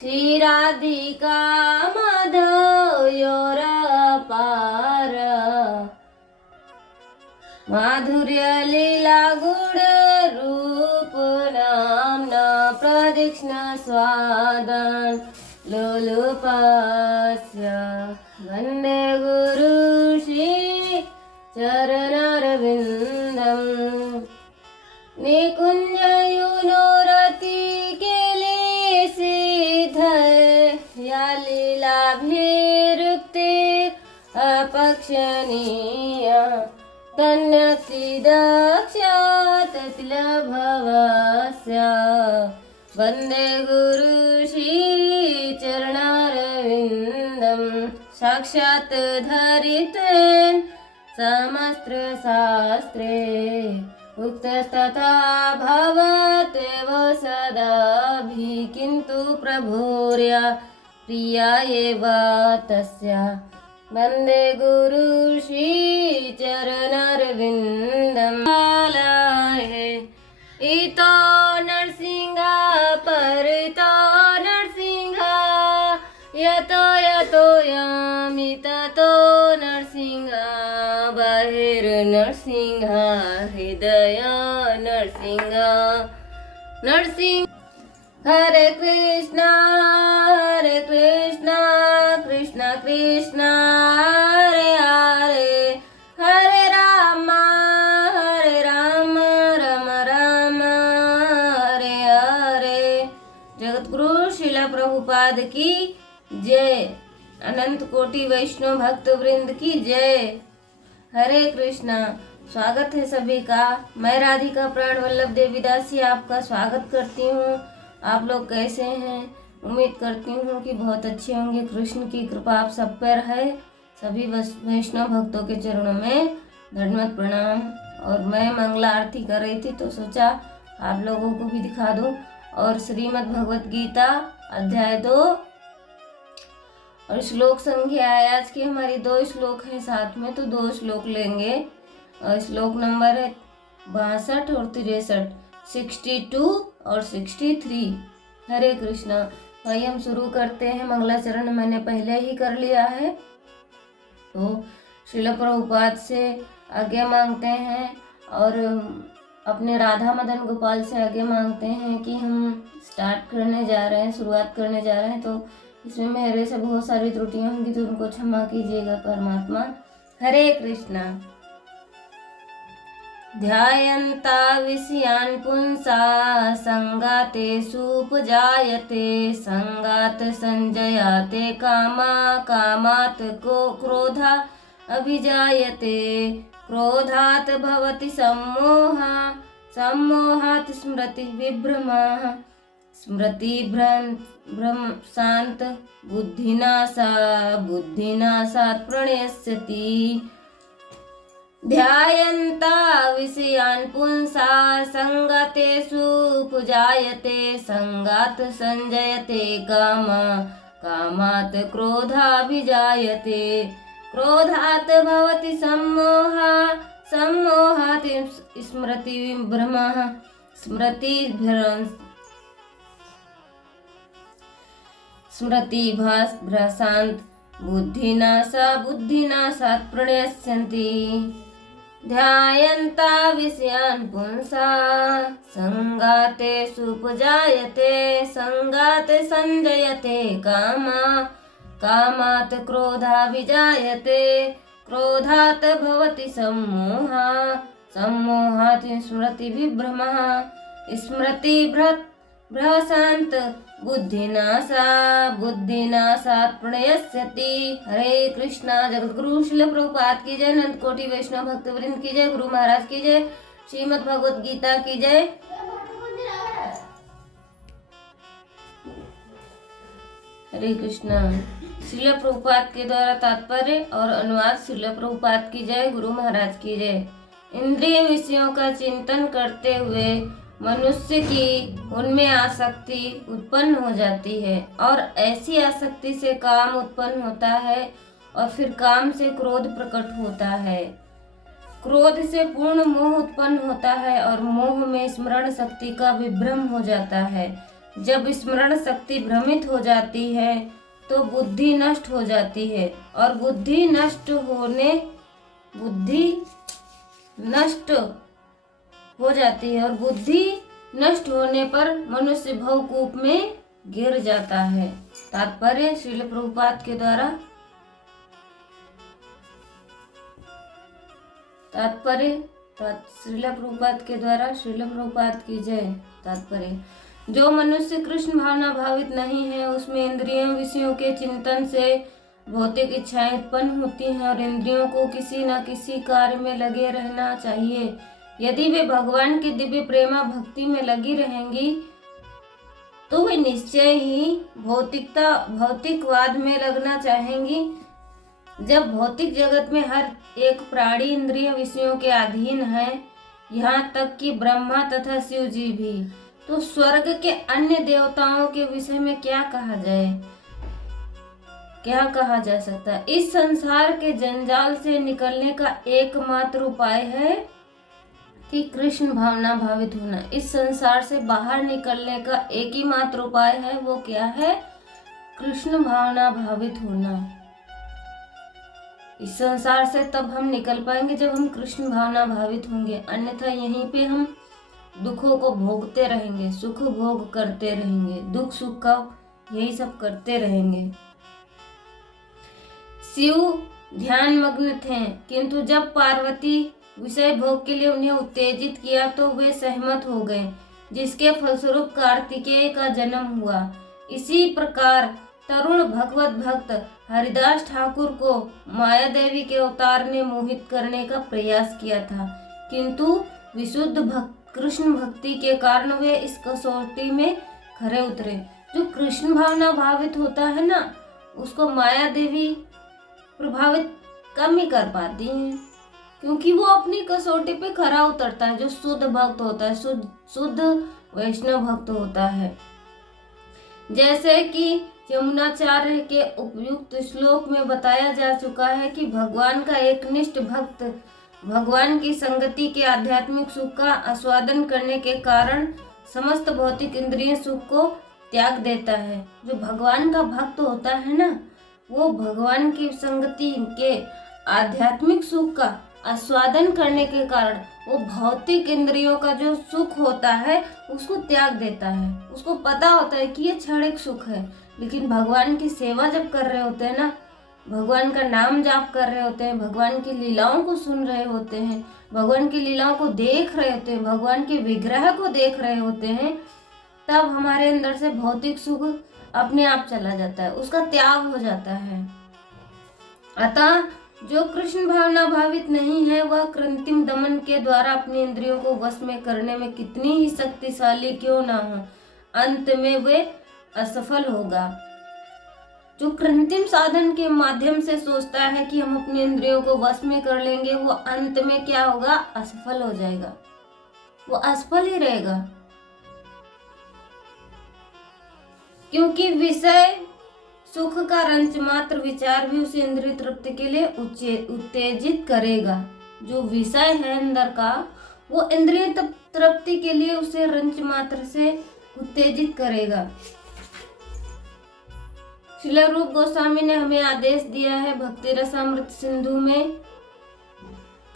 श्री राधिका माधवयोरपार माधुर्य लीला गुण रूप नाम्ना प्रदक्षिण स्वादन लोलुपस्य वन्दे गुरु श्री चरणरविन्दम् निकुञ्जयुनोरति केले सिद्ध या लीलाभिरुक्ते अपक्षणीय तन्यति दक्षाततिलभवस्य वन्दे गुरु श्री चरणारविन्दं साक्षात् धरितेन समस्त्र शास्त्रे उक्तस्तथा भवतेव सदाभि किन्तु प्रभुर्या प्रिया एव तस्य वन्दे गुरु श्री चरणरविन्दम् इतो नरसिंह परितो नरसिंह यतो यतो यामि ततो नरसिंह बहिर्नरसिंह हृदय नरसिंह नरसिंह हरे कृष्णा कृष्ण कृष्ण हरे हरे हरे राम राम राम हरे हरे। जगतगुरु श्रील प्रभुपाद की जय। अनंत कोटि वैष्णव भक्त वृंद की जय। हरे कृष्णा। स्वागत है सभी का। मैं राधिका प्राण वल्लभ देवीदासी आपका स्वागत करती हूँ। आप लोग कैसे हैं? उम्मीद करती हूँ कि बहुत अच्छे होंगे। कृष्ण की कृपा आप सब पर है। सभी वैष्णव भक्तों के चरणों में धन्यवाद प्रणाम। और मैं मंगला आरती कर रही थी तो सोचा आप लोगों को भी दिखा दूँ। और श्रीमद् भगवत गीता अध्याय 2 और श्लोक संख्या है आज की हमारी 2 श्लोक हैं साथ में, तो 2 श्लोक लेंगे। और श्लोक नंबर है 62 और 63, 62 और 63। हरे कृष्णा। भाई हम शुरू करते हैं। मंगलाचरण मैंने पहले ही कर लिया है, तो श्रील प्रभुपाद से आज्ञा मांगते हैं और अपने राधा मदन गोपाल से आज्ञा मांगते हैं कि हम स्टार्ट करने जा रहे हैं, शुरुआत करने जा रहे हैं। तो इसमें मेरे से बहुत सारी त्रुटियां होंगी तो उनको क्षमा कीजिएगा परमात्मा। हरे कृष्णा। ध्यायन्ता विषयान् पुंसा संगातेषु उपजायते संगात् संजयाते कामा कामात् क्रोधा अभिजायते क्रोधात् भवति सम्मोहा सम्मोहात् स्मृति विभ्रमः स्मृति भ्रंशात् बुद्धिनाशात् प्रणश्यति। ध्यायन्ता विषयान् पुंसा संगतेषु उपजायते संगात् संजयते कामात् क्रोधाभिजायते क्रोधात् भवति सम्मोहा सम्मोहात् स्मृति विभ्रमः स्मृतिभ्रंशात् बुद्धिनाशात् प्रणश्यन्ति। ध्यायन्ता विषयान् पुंसा संगातेषु उपजायते संगात् संजयते कामात् क्रोधाभिजायते क्रोधात् भवति सम्मोहा सम्मोहात् स्मृतिविभ्रमः स्मृतिभ्रंशात् बुद्धिनाशात् प्रणश्यति। हरे कृष्णा। जगतगुरु श्रील प्रभुपाद की जय। अनंत कोटि वैष्णव भक्त वृंद की जय। गुरु महाराज की जय। श्रीमद् भगवत गीता की जय। हरे कृष्णा। श्रील प्रभुपाद के द्वारा तात्पर्य और अनुवाद। श्रील प्रभुपाद की जय। गुरु महाराज की जय। इंद्रिय विषयों का चिंतन करते हुए मनुष्य की उनमें आसक्ति उत्पन्न हो जाती है और ऐसी आसक्ति से काम उत्पन्न होता है और फिर काम से क्रोध प्रकट होता है। क्रोध से पूर्ण मोह उत्पन्न होता है और मोह में स्मरण शक्ति का विभ्रम हो जाता है, जब स्मरण शक्ति भ्रमित हो जाती है तो बुद्धि नष्ट हो जाती है, और बुद्धि नष्ट होने पर मनुष्य भवकूप में गिर जाता है। तात्पर्य श्रील प्रभुपाद के द्वारा श्रील प्रभुपाद की जय। तात्पर्य, जो मनुष्य कृष्ण भावना भावित नहीं है उसमें इंद्रियों विषयों के चिंतन से भौतिक इच्छाएं उत्पन्न होती हैं और इंद्रियों को किसी न किसी कार्य में लगे रहना चाहिए। यदि वे भगवान की दिव्य प्रेमा भक्ति में लगी रहेंगी तो वे निश्चय ही भौतिकवाद में लगना चाहेंगी। जब भौतिक जगत में हर एक प्राणी इंद्रिय विषयों के अधीन है, यहाँ तक कि ब्रह्मा तथा शिव जी भी, तो स्वर्ग के अन्य देवताओं के विषय में क्या कहा जा सकता है। इस संसार के जंजाल से निकलने का एकमात्र उपाय है कि कृष्ण भावना भावित होना। इस संसार से बाहर निकलने का एक ही मात्र उपाय है, वो क्या है? कृष्ण भावना भावित होना। इस संसार से तब हम निकल पाएंगे जब हम कृष्ण भावना भावित होंगे, अन्यथा यहीं पे हम दुखों को भोगते रहेंगे, सुख भोग करते रहेंगे, दुख सुख का यही सब करते रहेंगे। शिव ध्यान मग्न थे, किंतु जब पार्वती विषय भोग के लिए उन्हें उत्तेजित किया तो वे सहमत हो गए, जिसके फलस्वरूप कार्तिकेय का जन्म हुआ। इसी प्रकार तरुण भगवत भक्त हरिदास ठाकुर को माया देवी के अवतार ने मोहित करने का प्रयास किया था, किंतु विशुद्ध कृष्ण भक्ति के कारण वे इस कसौटी में खरे उतरे। जो कृष्ण भावना भावित होता है ना, उसको माया देवी प्रभावित कम ही कर पाती हैं, क्योंकि वो अपनी कसौटी पे खरा उतरता है। जो शुद्ध भक्त होता है, शुद्ध वैष्णव भक्त होता है। जैसे कि यमुनाचार्य के उपयुक्त श्लोक में बताया जा चुका है कि भगवान का एक निष्ठ भक्त भगवान की संगति के आध्यात्मिक सुख का आस्वादन करने के कारण समस्त भौतिक इंद्रिय सुख को त्याग देता है। जो भगवान का भक्त होता है ना, वो भगवान की संगति के आध्यात्मिक सुख का आस्वादन करने के कारण वो भौतिक इंद्रियों का जो सुख होता है उसको त्याग देता है। उसको पता होता है कि ये क्षणिक सुख है, लेकिन भगवान की सेवा जब कर रहे होते हैं ना, भगवान का नाम जाप कर रहे होते हैं, भगवान की लीलाओं को सुन रहे होते हैं, भगवान की लीलाओं को देख रहे होते हैं, भगवान के विग्रह को देख रहे होते हैं, तब हमारे अंदर से भौतिक सुख अपने आप चला जाता है, उसका त्याग हो जाता है। अतः जो कृष्ण भावना भावित नहीं है वह कृत्रिम दमन के द्वारा अपनी इंद्रियों को वश में करने में कितनी ही शक्तिशाली क्यों ना हो, अंत में वे असफल होगा। जो कृत्रिम साधन के माध्यम से सोचता है कि हम अपनी इंद्रियों को वश में कर लेंगे, वो अंत में क्या होगा? असफल हो जाएगा, वो असफल ही रहेगा। क्योंकि विषय सुख का रंच मात्र विचार भी उसे इंद्रिय तृप्ति के लिए उत्तेजित करेगा। जो विषय है अंदर का, वो इंद्रिय तृप्ति के लिए उसे रंच मात्र से उत्तेजित करेगा। श्रील रूप गोस्वामी ने हमें आदेश दिया है भक्ति रसामृत सिंधु में,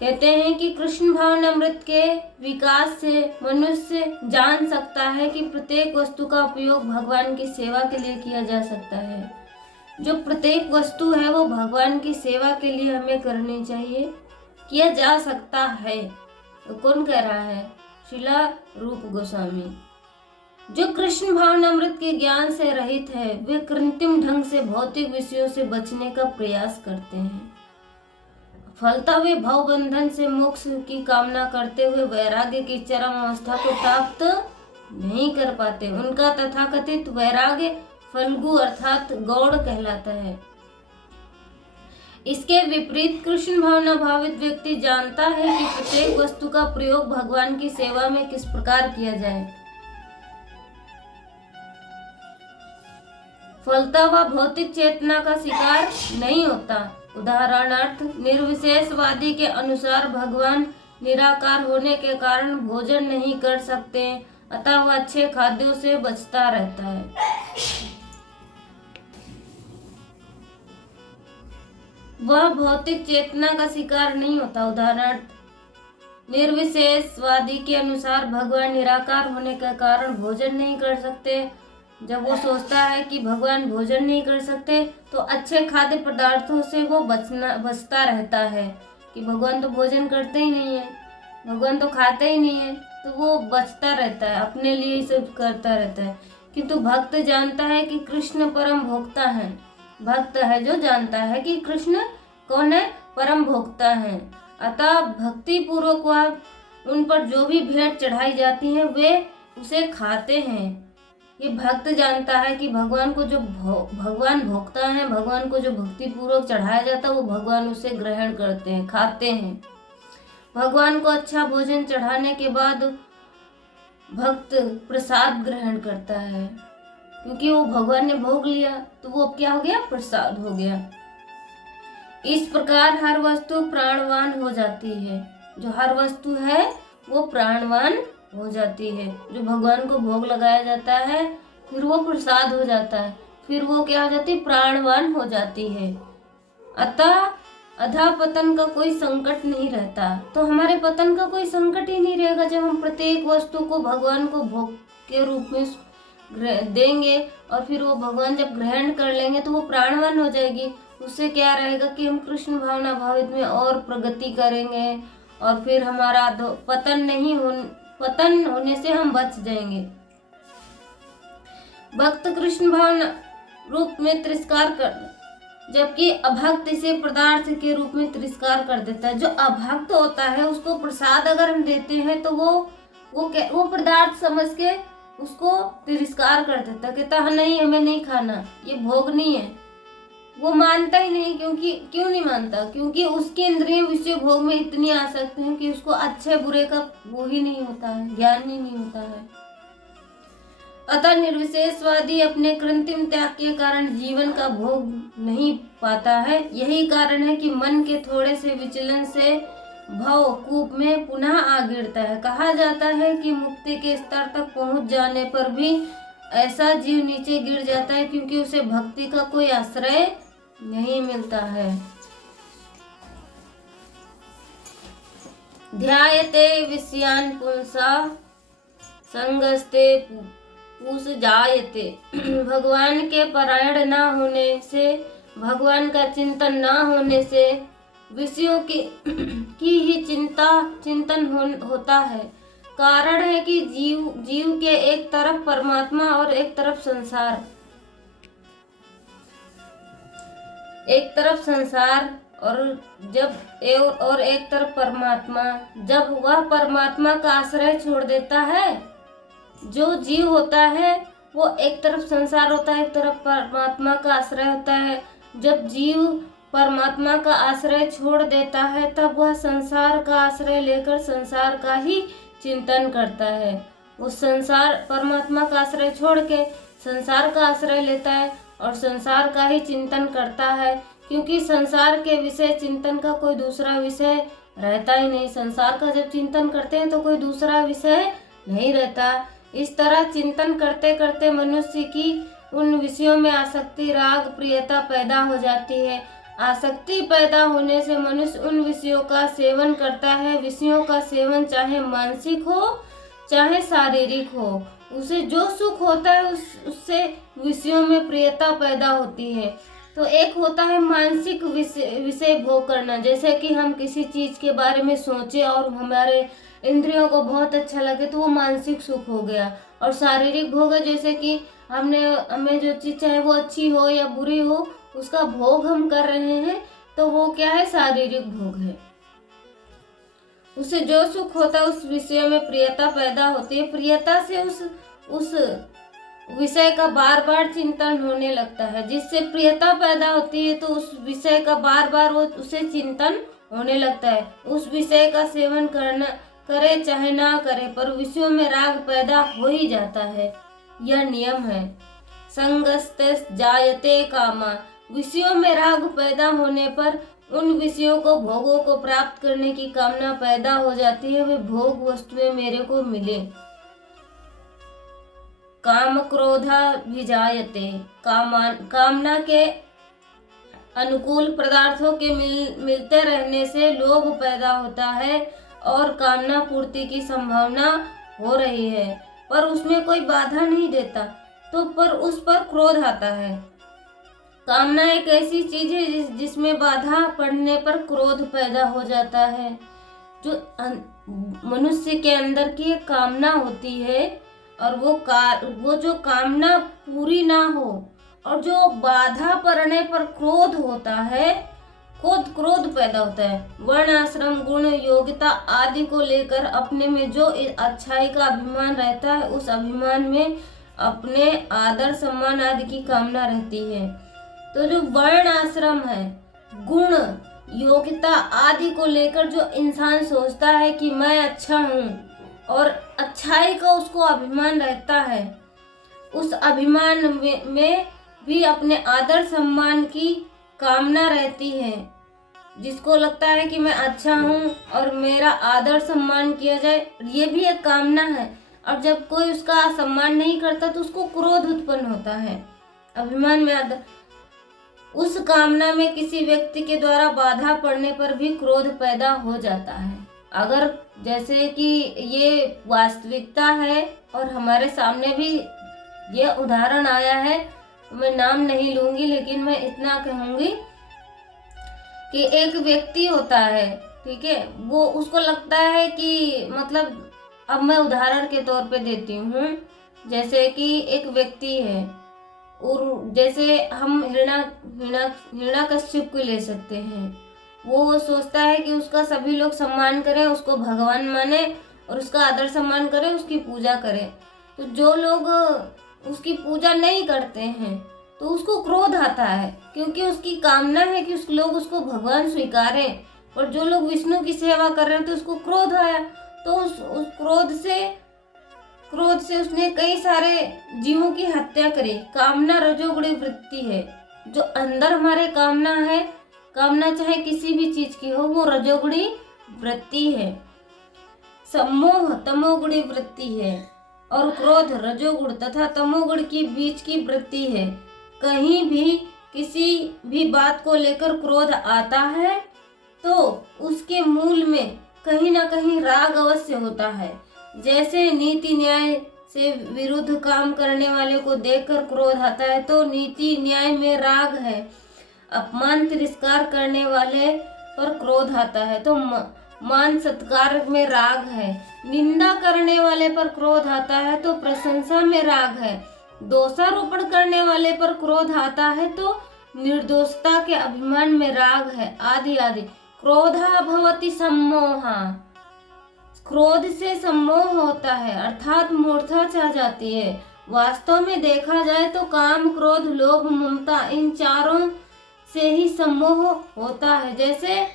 कहते हैं कि कृष्ण भावनामृत के विकास से मनुष्य जान सकता है कि प्रत्येक वस्तु का उपयोग भगवान की सेवा के लिए किया जा सकता है। जो प्रत्येक वस्तु है वो भगवान की सेवा के लिए हमें करनी चाहिए, किया जा सकता है। तो कौन कह रहा है? श्रील रूप गोस्वामी। जो कृष्ण भावनामृत के ज्ञान से रहित है वे कृत्रिम ढंग से भौतिक विषयों से बचने का प्रयास करते हैं, फलतः वे भव बंधन से मोक्ष की कामना करते हुए वैराग्य की चरम अवस्था को प्राप्त नहीं कर पाते। उनका तथाकथित वैराग्य फल्गु अर्थात गौड़ कहलाता है। इसके विपरीत कृष्ण भावना भावित व्यक्ति जानता है कि प्रत्येक वस्तु का प्रयोग भगवान की सेवा में किस प्रकार किया जाए, फलतः वह भौतिक चेतना का शिकार नहीं होता। उदाहरणार्थ निर्विशेषवादी के अनुसार भगवान निराकार होने के कारण भोजन नहीं कर सकते, अतः वह अच्छे खाद्यों से बचता रहता है। वह भौतिक चेतना का शिकार नहीं होता। उदाहरण, निर्विशेषवादी के अनुसार भगवान निराकार होने के कारण भोजन नहीं कर सकते। जब वो सोचता है कि भगवान भोजन नहीं कर सकते तो अच्छे खाद्य पदार्थों से वो बचता रहता है कि भगवान तो भोजन करते ही नहीं है, भगवान तो खाते ही नहीं है, तो वो बचता रहता है, अपने लिए ही सब करता रहता है। किंतु भक्त जानता है कि कृष्ण परम भोक्ता है। भक्त है जो जानता है कि कृष्ण कौन है, परम भोक्ता है। अतः भक्ति पूर्वक वह उन पर जो भी भेंट चढ़ाई जाती है वे उसे खाते हैं। ये भक्त जानता है कि भगवान को जो भगवान भोक्ता है, भगवान को जो भक्ति पूर्वक चढ़ाया जाता है वो भगवान उसे ग्रहण करते हैं, खाते हैं। भगवान को अच्छा भोजन चढ़ाने के बाद भक्त प्रसाद ग्रहण करता है, क्योंकि वो भगवान ने भोग लिया तो वो क्या हो गया, प्रसाद हो गया। इस प्रकार हर वस्तु प्राणवान हो जाती है। जो हर वस्तु है वो प्राणवान हो जाती है। जो भगवान को भोग लगाया जाता है फिर वो प्रसाद हो जाता है, फिर वो क्या हो जाती है, प्राणवान हो जाती है। अतः अधा पतन का कोई संकट नहीं रहता। तो हमारे पतन का कोई संकट ही नहीं रहेगा जब हम प्रत्येक वस्तु को भगवान को भोग के रूप में देंगे और फिर वो भगवान जब ग्रहण कर लेंगे तो वो प्राणवान हो जाएगी। उससे क्या रहेगा कि हम कृष्ण भावना भावित में और प्रगति करेंगे और फिर हमारा पतन होने से हम बच जाएंगे। भक्त कृष्ण भावना रूप में तिरस्कार कर, जबकि अभक्त इसे पदार्थ के रूप में तिरस्कार कर देता है। जो अभक्त होता है उसको प्रसाद अगर हम देते हैं तो वो पदार्थ समझ के उसको तिरस्कार कर देता है, कहता है नहीं हमें नहीं खाना, ये भोग नहीं है। वो मानता ही नहीं। क्यों नहीं मानता? क्योंकि उसकी इंद्रिय विषय भोग में इतनी आसक्त है कि उसको अच्छे बुरे का वो ही नहीं होता है, ज्ञान ही नहीं होता है। अतः निर्विशेषवादी अपने कृत्रिम त्याग के कारण जीवन का भोग नहीं पाता है। यही कारण है कि मन के थोड़े से विचलन से भव कूप में पुनः आ गिरता है। कहा जाता है कि मुक्ति के स्तर तक पहुंच जाने पर भी ऐसा जीव नीचे गिर जाता है क्योंकि उसे भक्ति का कोई आश्रय नहीं मिलता है। ध्यायते विषयान पुंसा संगस्ते पूस जायते। भगवान के पारायण न होने से, भगवान का चिंतन न होने से विषयों की ही चिंतन होता है। कारण है कि जीव के एक तरफ परमात्मा और एक तरफ संसार और एक तरफ परमात्मा। जब वह परमात्मा का आश्रय छोड़ देता है, जो जीव होता है वो एक तरफ संसार होता है, एक तरफ परमात्मा का आश्रय होता है। जब जीव परमात्मा का आश्रय छोड़ देता है तब वह संसार का आश्रय लेकर संसार का ही चिंतन करता है। वो संसार परमात्मा का आश्रय छोड़ के संसार का आश्रय लेता है और संसार का ही चिंतन करता है, क्योंकि संसार के विषय चिंतन का कोई दूसरा विषय रहता ही नहीं। संसार का जब चिंतन करते हैं तो कोई दूसरा विषय नहीं रहता। इस तरह चिंतन करते करते मनुष्य की उन विषयों में आसक्ति, राग, प्रियता पैदा हो जाती है। आसक्ति पैदा होने से मनुष्य उन विषयों का सेवन करता है। विषयों का सेवन चाहे मानसिक हो चाहे शारीरिक हो, उसे जो सुख होता है उससे विषयों में प्रियता पैदा होती है। तो एक होता है मानसिक विषय भोग करना, जैसे कि हम किसी चीज के बारे में सोचे और हमारे इंद्रियों को बहुत अच्छा लगे तो वो मानसिक सुख हो गया। और शारीरिक भोग है, जैसे कि हमें जो चीज चाहे वो अच्छी हो या बुरी हो उसका भोग हम कर रहे हैं, तो वो क्या है, शारीरिक भोग है। उसे जो सुख होता है उस विषय में प्रियता पैदा होती है। प्रियता से उस विषय का बार बार चिंतन होने लगता है। जिससे प्रियता पैदा होती है तो उस विषय का बार बार वो उसे चिंतन होने लगता है। उस विषय का सेवन करे चाहे ना करे, पर विषयों में राग पैदा हो ही जाता है। यह नियम है। संगस्ते जायते कामा। विषयों में राग पैदा होने पर उन विषयों को, भोगों को प्राप्त करने की कामना पैदा हो जाती है। वे भोग वस्तुएं मेरे को मिले। काम क्रोधा विजायते, कामना के अनुकूल पदार्थों के मिलते रहने से लोभ पैदा होता है और कामना पूर्ति की संभावना हो रही है, पर उसमें कोई बाधा नहीं देता तो पर उस पर क्रोध आता है। कामना एक ऐसी चीज है जिसमें बाधा पड़ने पर क्रोध पैदा हो जाता है। जो मनुष्य के अंदर की एक कामना होती है और वो जो कामना पूरी ना हो और जो बाधा पड़ने पर क्रोध होता है, क्रोध पैदा होता है। वर्ण आश्रम गुण योग्यता आदि को लेकर अपने में जो अच्छाई का अभिमान रहता है, उस अभिमान में अपने आदर सम्मान आदि की कामना रहती है। तो जो वर्ण आश्रम है, गुण योग्यता आदि को लेकर जो इंसान सोचता है कि मैं अच्छा हूँ और अच्छाई का उसको अभिमान रहता है, उस अभिमान में भी अपने आदर सम्मान की कामना रहती है। जिसको लगता है कि मैं अच्छा हूँ और मेरा आदर सम्मान किया जाए, ये भी एक कामना है। और जब कोई उसका सम्मान नहीं करता तो उसको क्रोध उत्पन्न होता है। अभिमान में आदर, उस कामना में किसी व्यक्ति के द्वारा बाधा पड़ने पर भी क्रोध पैदा हो जाता है। अगर जैसे कि ये वास्तविकता है और हमारे सामने भी ये उदाहरण आया है, मैं नाम नहीं लूंगी लेकिन मैं इतना कहूंगी कि एक व्यक्ति होता है, ठीक है, वो उसको लगता है कि मतलब, अब मैं उदाहरण के तौर पे देती हूँ, जैसे कि एक व्यक्ति है और जैसे हम हिरण्यकश्यप को ले सकते हैं। वो सोचता है कि उसका सभी लोग सम्मान करें, उसको भगवान माने और उसका आदर सम्मान करें, उसकी पूजा करें। तो जो लोग उसकी पूजा नहीं करते हैं तो उसको क्रोध आता है, क्योंकि उसकी कामना है कि लोग उसको भगवान स्वीकारें। और जो लोग विष्णु की सेवा कर रहे हैं तो उसको क्रोध आया। तो उस क्रोध से उसने कई सारे जीवों की हत्या करी। कामना रजोगुणी वृत्ति है। जो अंदर हमारे कामना है, कामना चाहे किसी भी चीज की हो, वो रजोगुणी वृत्ति है। सम्मोह तमोगुणी वृत्ति है और क्रोध रजोगुण तथा तमोगुण की बीच की वृत्ति है। कहीं भी किसी भी बात को लेकर क्रोध आता है तो उसके मूल में कहीं ना कहीं राग अवश्य होता है। जैसे नीति न्याय से विरुद्ध काम करने वाले को देखकर क्रोध आता है तो नीति न्याय में राग है। अपमान तिरस्कार करने वाले पर क्रोध आता है तो मान सत्कार में राग है। निंदा करने वाले पर क्रोध आता है तो प्रशंसा में राग है। दोषारोपण करने वाले पर क्रोध आता है तो निर्दोषता के अभिमान में राग है, आदि आदि। क्रोधा भवति सम्मोहा, क्रोध से सम्मोह होता है अर्थात मूर्छा छा जाती है। वास्तव में देखा जाए तो काम क्रोध लोभ ममता इन चारों से ही सम्मोह होता है। जैसे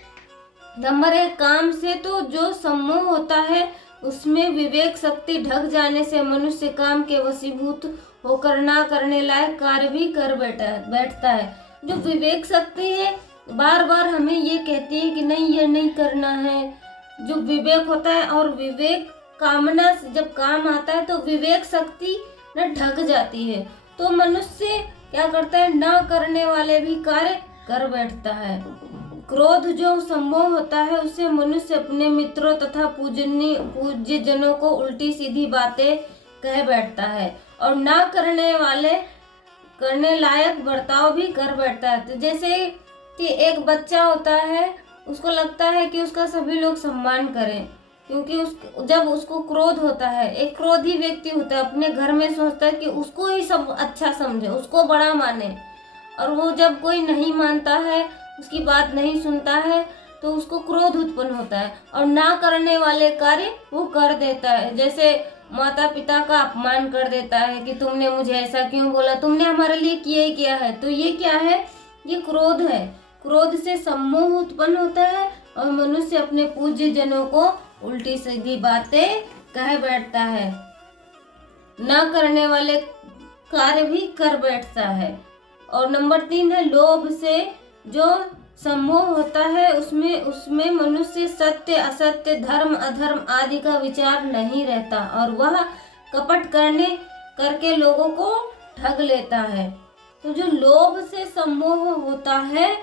नंबर 1 काम से तो जो सम्मोह होता है उसमें विवेक शक्ति ढक जाने से मनुष्य काम के वशीभूत होकर ना करने लायक कार्य भी कर बैठता है। जो विवेक शक्ति है बार बार हमें ये कहती है कि नहीं ये नहीं करना है। जो विवेक होता है और विवेक कामना से जब काम आता है तो विवेक शक्ति न ढक जाती है तो मनुष्य क्या करता है, ना करने वाले भी कार्य कर बैठता है। क्रोध जो सम्मोह होता है उससे मनुष्य अपने मित्रों तथा पूज्य जनों को उल्टी सीधी बातें कह बैठता है और ना करने लायक बर्ताव भी कर बैठता है। तो जैसे कि एक बच्चा होता है, उसको लगता है कि उसका सभी लोग सम्मान करें, क्योंकि जब उसको क्रोध होता है, एक क्रोधी व्यक्ति होता है अपने घर में सोचता है कि उसको ही सब अच्छा समझे, उसको बड़ा माने। और वो जब कोई नहीं मानता है, उसकी बात नहीं सुनता है तो उसको क्रोध उत्पन्न होता है और ना करने वाले कार्य वो कर देता है। जैसे माता पिता का अपमान कर देता है कि तुमने मुझे ऐसा क्यों बोला, तुमने हमारे लिए किया ही क्या है। तो ये क्या है, ये क्रोध है। क्रोध से सम्मोह उत्पन्न होता है और मनुष्य अपने पूज्य जनों को उल्टी सीधी बातें कह बैठता है, ना करने वाले कार्य भी कर बैठता है। और नंबर 3 है लोभ से जो सम्मोह होता है उसमें मनुष्य सत्य असत्य धर्म अधर्म आदि का विचार नहीं रहता और वह करके लोगों को ठग लेता है। तो जो लोभ से सम्मोह होता है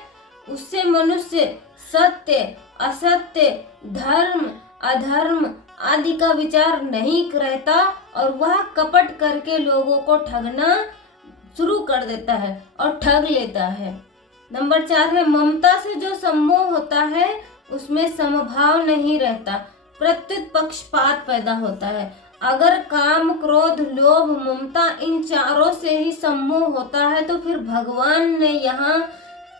उससे मनुष्य सत्य असत्य धर्म अधर्म आदि का विचार नहीं रहता और वह कपट करके लोगों को ठगना शुरू कर देता है और ठग लेता है। नंबर 4 है ममता से जो सम्मोह होता है उसमें समभाव नहीं रहता, प्रत्युत पक्षपात पैदा होता है। अगर काम क्रोध लोभ ममता इन चारों से ही सम्मोह होता है तो फिर भगवान ने यहाँ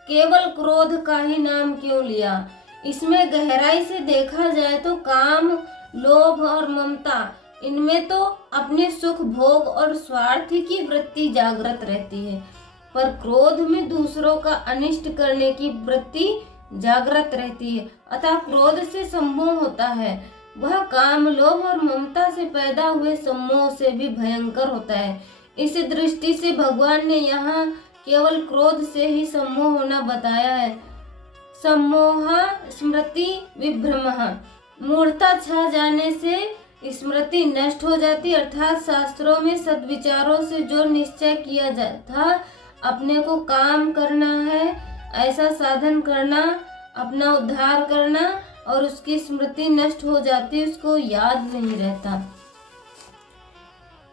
केवल क्रोध का ही नाम क्यों लिया? इसमें गहराई से देखा जाए तो काम लोभ और ममता इनमें तो अपने सुख भोग और स्वार्थ की वृत्ति जागृत रहती है, पर क्रोध में दूसरों का अनिष्ट करने की वृत्ति जागृत रहती है। अतः क्रोध से सम्मोह होता है वह काम लोभ और ममता से पैदा हुए सम्मोह से भी भयंकर होता है। इस दृष्टि से भगवान ने यहाँ केवल क्रोध से ही सम्मोह होना बताया है। सम्मोह स्मृति विभ्रम, मूर्खता छा जाने से स्मृति नष्ट हो जाती, अर्थात शास्त्रों में सद्विचारों से जो निश्चय किया था अपने को काम करना है, ऐसा साधन करना, अपना उद्धार करना, और उसकी स्मृति नष्ट हो जाती, उसको याद नहीं रहता।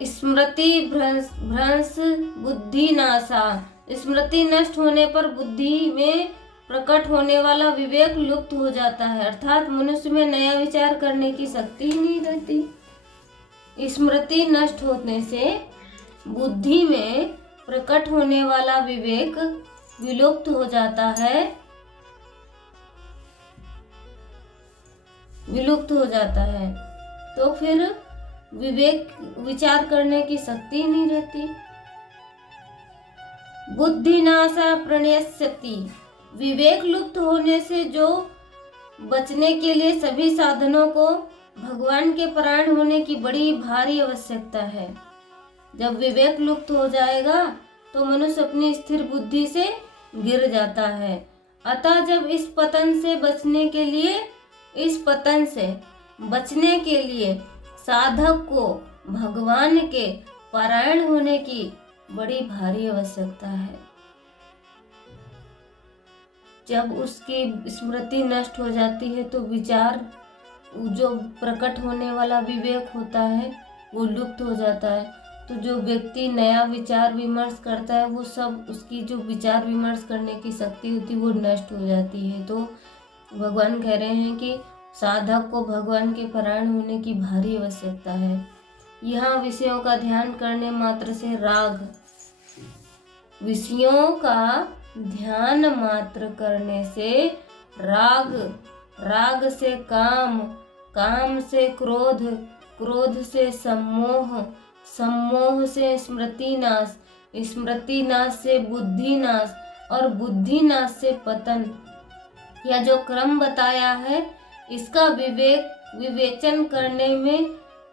स्मृति भ्रंश बुद्धि नाशा, स्मृति नष्ट होने पर बुद्धि में प्रकट होने वाला विवेक लुप्त हो जाता है, अर्थात मनुष्य में नया विचार करने की शक्ति ही नहीं रहती। स्मृति नष्ट होने से बुद्धि में प्रकट होने वाला विवेक विलुप्त हो जाता है, तो फिर विवेक विचार करने की शक्ति ही नहीं रहती। बुद्धि नाशा प्रणयस्यति, विवेक लुप्त होने से जो बचने के लिए सभी साधनों को भगवान के परायण होने की बड़ी भारी आवश्यकता है। जब विवेक लुप्त हो जाएगा तो मनुष्य अपनी स्थिर बुद्धि से गिर जाता है। अतः जब इस पतन से बचने के लिए साधक को भगवान के परायण होने की बड़ी भारी आवश्यकता है। जब उसकी स्मृति नष्ट हो जाती है तो विचार, जो प्रकट होने वाला विवेक होता है वो लुप्त हो जाता है। तो जो व्यक्ति नया विचार विमर्श करता है वो सब, उसकी जो विचार विमर्श करने की शक्ति होती है वो नष्ट हो जाती है। तो भगवान कह रहे हैं कि साधक को भगवान के परायण होने की भारी आवश्यकता है। यहाँ विषयों का ध्यान करने मात्र से विषयों का ध्यान मात्र करने से राग से काम, काम से क्रोध, क्रोध से सम्मोह, सम्मोह से स्मृति नाश, स्मृति नाश से बुद्धि नाश और बुद्धि नाश से पतन, यह जो क्रम बताया है इसका विवेचन करने में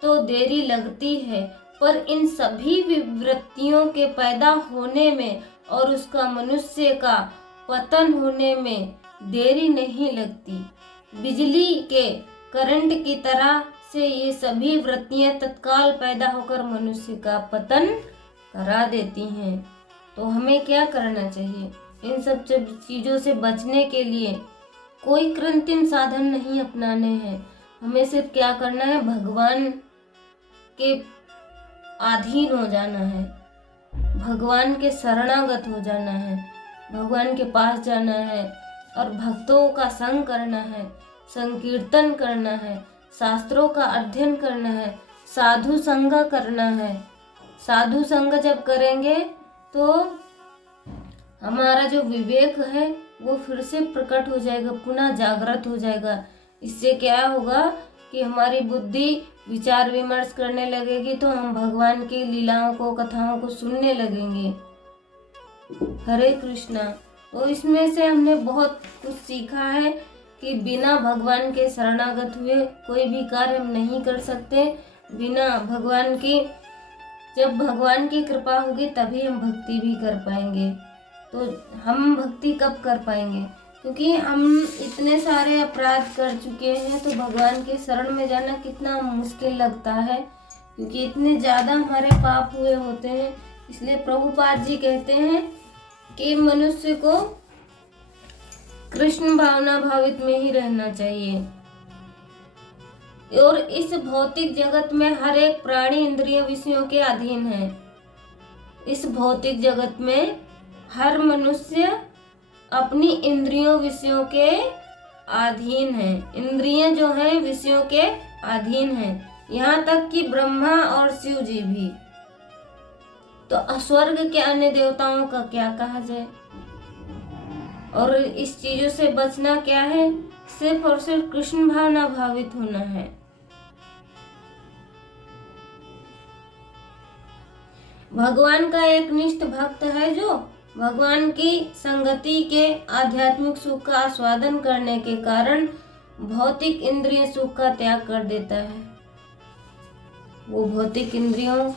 तो देरी लगती है, पर इन सभी विवृत्तियों के पैदा होने में और उसका मनुष्य का पतन होने में देरी नहीं लगती। बिजली के करंट की तरह से ये सभी वृत्तियां तत्काल पैदा होकर मनुष्य का पतन करा देती हैं। तो हमें क्या करना चाहिए? इन सब चीज़ों से बचने के लिए कोई कृत्रिम साधन नहीं अपनाने हैं। हमें सिर्फ क्या करना है? भगवान के अधीन हो जाना है, भगवान के शरणागत हो जाना है, भगवान के पास जाना है और भक्तों का संग करना है, संकीर्तन करना है, शास्त्रों का अध्ययन करना है, साधु संग करना है। साधु संग जब करेंगे तो हमारा जो विवेक है वो फिर से प्रकट हो जाएगा, पुनः जागृत हो जाएगा। इससे क्या होगा कि हमारी बुद्धि विचार विमर्श करने लगेगी, तो हम भगवान की लीलाओं को, कथाओं को सुनने लगेंगे। हरे कृष्णा। तो इसमें से हमने बहुत कुछ सीखा है कि बिना भगवान के शरणागत हुए कोई भी कार्य हम नहीं कर सकते। बिना भगवान की, जब भगवान की कृपा होगी तभी हम भक्ति भी कर पाएंगे। तो हम भक्ति कब कर पाएंगे? क्योंकि हम इतने सारे अपराध कर चुके हैं, तो भगवान के शरण में जाना कितना मुश्किल लगता है। क्योंकि इतने ज़्यादा हमारे पाप हुए होते हैं। इसलिए प्रभुपाद जी कहते हैं कि मनुष्य को कृष्ण भावना भावित में ही रहना चाहिए। और इस भौतिक जगत में हर एक प्राणी इंद्रिय विषयों के अधीन है। इस भौतिक जगत में हर मनुष्य अपनी इंद्रियों विषयों के अधीन है। इंद्रियां जो हैं विषयों के अधीन हैं, यहाँ तक कि ब्रह्मा और शिव जी भी। तो स्वर्ग के अन्य देवताओं का क्या कहा जाए। और इस चीजों से बचना क्या है, सिर्फ और सिर्फ कृष्ण भावना भावित होना है। भगवान का एक निष्ठ भक्त है जो भगवान की संगति के आध्यात्मिक सुख का आस्वादन करने के कारण भौतिक इंद्रिय सुख का त्याग कर देता है। वो भौतिक इंद्रियों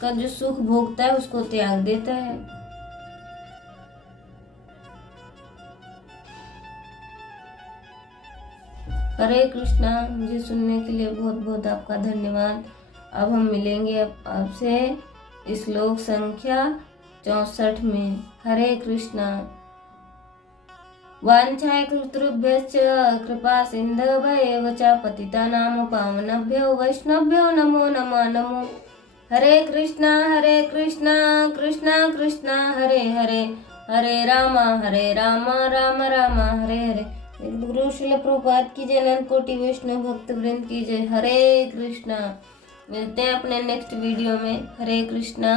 का जो सुख भोगता है उसको त्याग देता है। हरे कृष्णा। मुझे सुनने के लिए बहुत बहुत आपका धन्यवाद। अब हम मिलेंगे आपसे श्लोक संख्या 64 में। हरे कृष्णा। वाञ्छाकल्पतरुभ्यश्च कृपा सिन्धुभ्येव च पतितानां पावनेभ्यो वैष्णवेभ्यो नमो नमो। हरे कृष्णा कृष्णा कृष्णा हरे हरे, हरे राम राम राम हरे हरे। गुरु श्रील प्रभुपाद की जय, अनंत कोटि वैष्णव भक्त वृंद की जय। हरे कृष्णा। मिलते हैं अपने नेक्स्ट वीडियो में। हरे कृष्णा।